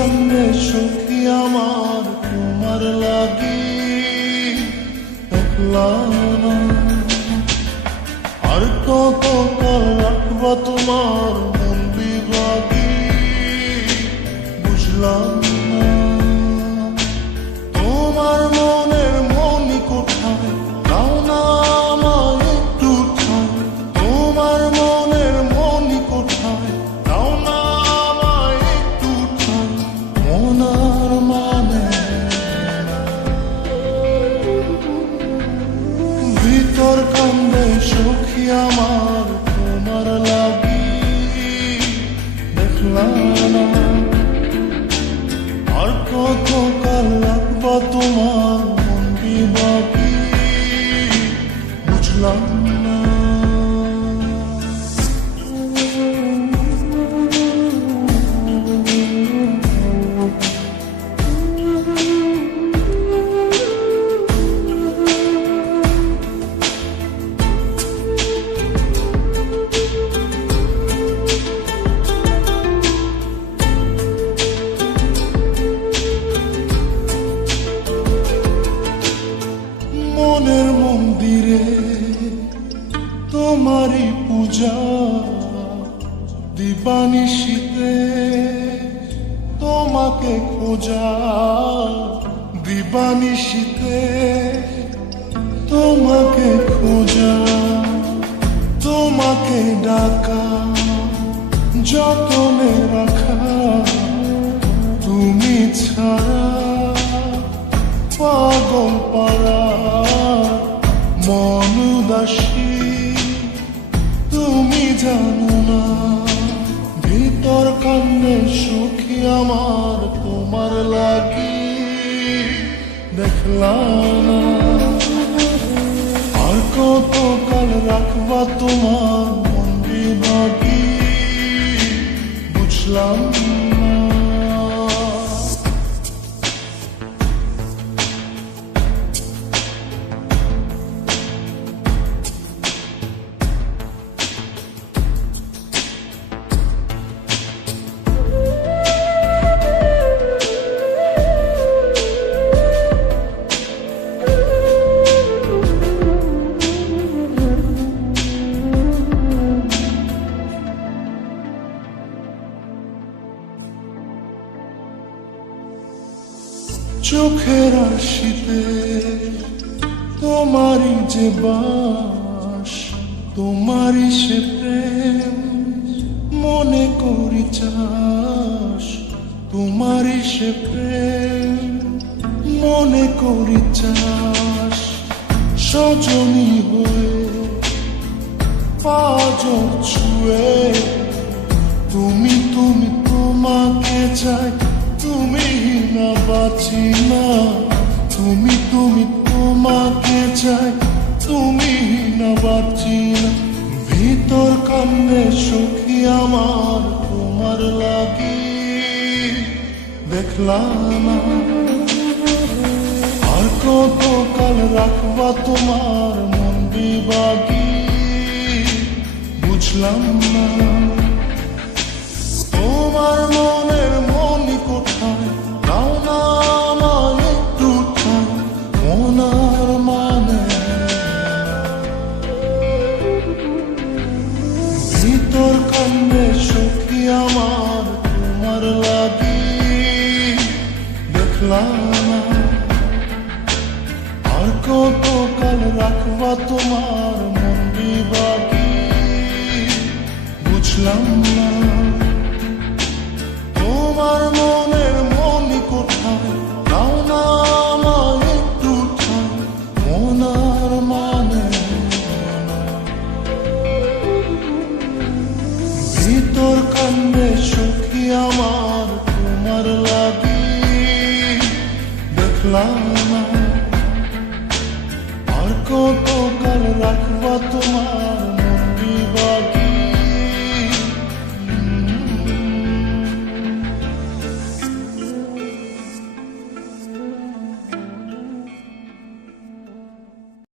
কান্দে সখী আমার তোমার লাগি একলা না। আর কত কাল রাখবা তোমার মন বিভাগী বুঝলাম না। তোমার মনের মনি কোথায় দাও না আমায় একটু ঠাই। তোমার মনের মনি কোথায় দাও না আমায় একটু ঠাই। মনার মানে ভিতর কান্দে সখী আমার তোমার লাগি দেখলাম না। আর কত কাল রাখবা তোমার মন বিভাগী বুঝলাম না। মনের মন্দিরে তোমারই পূজা দিবানিশীতে তোমাকে খোঁজা। দিবানিশীতে তোমাকে খোঁজা তোমাকে ডাকা যতনে রাখা। তুমি ছাড়া পাগল পাড়া মন উদাসী তুমি জানো না। ভিতর কান্দে সখী আমার তোমার লাগি দেখলাম না। আর কত কাল রাখবা তোমার মন বিভাগী বুঝলাম না। চোখের আশিতে তোমারই যে বাস তোমারই সে প্রেম মনে করি চাস। তোমারই সে প্রেম মনে করি চাস। সজনী হয়ে পাঁজর ছুঁয়ে তুমি তুমি তোমাকে চাই। তুমি না বাঁচি না তুমি তুমি তোমাকে চাই। তুমি না বাঁচি না। ভিতর কান্দে সখী আমার তোমার লাগি দেখলাম না। আর কত কাল রাখবা তোমার মন বিভাগী বুঝলাম না। তোমার মনের মনি কোথায় দাও না আমায় একটু ঠাই। মনার মানে ভিতর কান্দে সখী আমার তোমার লাগি দেখলাম না। আর কত কাল রাখবা তোমার মন বিভাগী বুঝলাম না। তোমার মনের মনি কোথায় দাও না আমায় একটু ঠাই। মনার মানে ভিতর কান্দে সখী আমার তোমার লাগি দেখলাম না। আর কত কাল রাখবা তোমার